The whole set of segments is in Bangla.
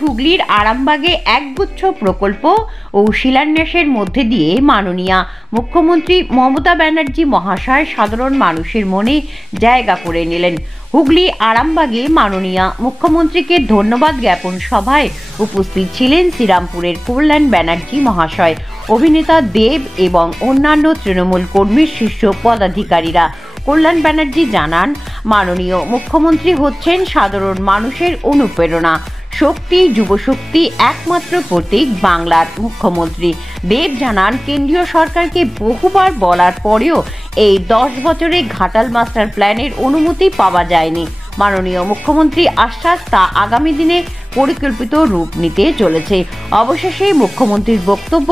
হুগলির আরামবাগে একগুচ্ছ প্রকল্প ও শিলান্যাসের মধ্যে দিয়ে মাননীয়া মুখ্যমন্ত্রী মমতা ব্যানার্জি মহাশয় সাধারণ মানুষের মনে জায়গা করে নিলেন। হুগলি আরামবাগে মাননীয়া মুখ্যমন্ত্রীকে ধন্যবাদ জ্ঞাপন সভায় উপস্থিত ছিলেন শ্রীরামপুরের কল্যাণ ব্যানার্জি মহাশয়, অভিনেতা দেব এবং অন্যান্য তৃণমূল কর্মীর শীর্ষ পদাধিকারীরা। কল্যাণ ব্যানার্জি জানান, মাননীয় মুখ্যমন্ত্রী হচ্ছেন সাধারণ মানুষের অনুপ্রেরণা, শক্তি, যুবশক্তি একমাত্র প্রতীক বাংলার মুখ্যমন্ত্রী। দেব জানান, কেন্দ্রীয় সরকারকে বহুবার বলার পরেও এই 10 বছরে ঘাটাল মাস্টার প্ল্যানের অনুমতি পাওয়া যায়নি। মাননীয় মুখ্যমন্ত্রী আশ্বাস, তা আগামী দিনে পরিকল্পিত রূপ নিতে চলেছে। অবশেষে মুখ্যমন্ত্রীর বক্তব্য,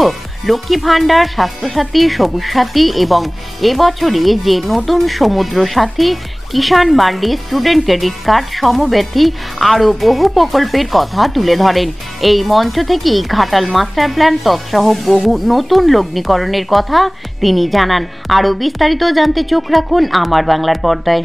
লক্ষ্মী ভাণ্ডার, স্বাস্থ্যসাথী, সবুজ সাথী এবং এবছরে যে নতুন সমুদ্র সাথী, কিষাণ মান্ডি, স্টুডেন্ট ক্রেডিট কার্ড সমব্যথী আরও বহু প্রকল্পের কথা তুলে ধরেন। এই মঞ্চ থেকেই ঘাটাল মাস্টার প্ল্যান তৎসহ বহু নতুন লগ্নিকরণের কথা তিনি জানান। আরও বিস্তারিত জানতে চোখ রাখুন আমার বাংলার পর্দায়।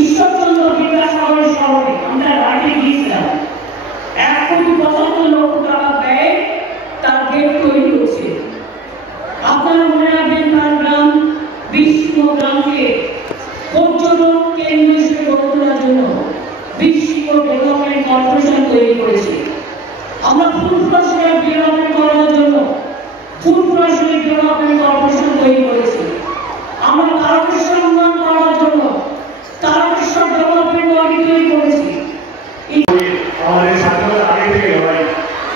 ঈশ্বরচন্দ্র বিদ্যাসাগরের স্মরণে আমরা রাতে গিয়েছিলাম। 1,75 লক্ষ টাকা ব্যয় তার গেট তৈরি হচ্ছে। আপনারা মনে রাখবেন, তার গ্রাম বিশিষ্ট গ্রামকে পর্যটন কেন্দ্র হিসেবে গড়ে তোলার জন্য বিশিষ্ট কর্পোরেশন তৈরি করেছি। আমরা ফুরফুরা শহর ডেভেলপমেন্ট করার জন্য ফুরফুরা শহর ডেভেলপমেন্ট কর্পোরেশন তৈরি করেছি। আমরা তারকেশ্বর উন্নয়ন করার জন্য তারকেশ্বর ডেভেলপমেন্ট বডি তৈরি করেছি। আমাদের স্বাধীনতার আগে থেকে লড়াই,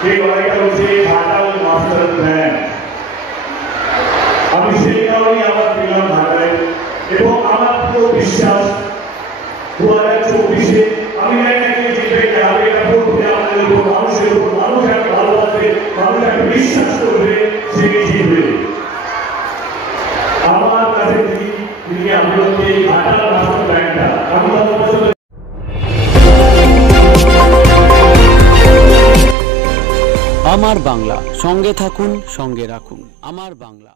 সেই লড়াইটা হচ্ছে ঘাটাল মাস্টার প্ল্যান। আমি সেই কারণেই আবার পেলাম ঘাটালে, এবং আমার পুরো বিশ্বাস 2024-এ আমি এটাকে জিতবে, আমি এটা করবো, আমাদের উপর মানুষের উপর, মানুষ একটা ভালোবাসবে, মানুষ একটা বিশ্বাস করবে, সে জিতবে। আমার কাছে তিনি আপনাকে এই ঘাটাল মাস্টার প্ল্যানটা আমি আমার বাংলা, সঙ্গে থাকুন, সঙ্গে রাখুন। আমার বাংলা।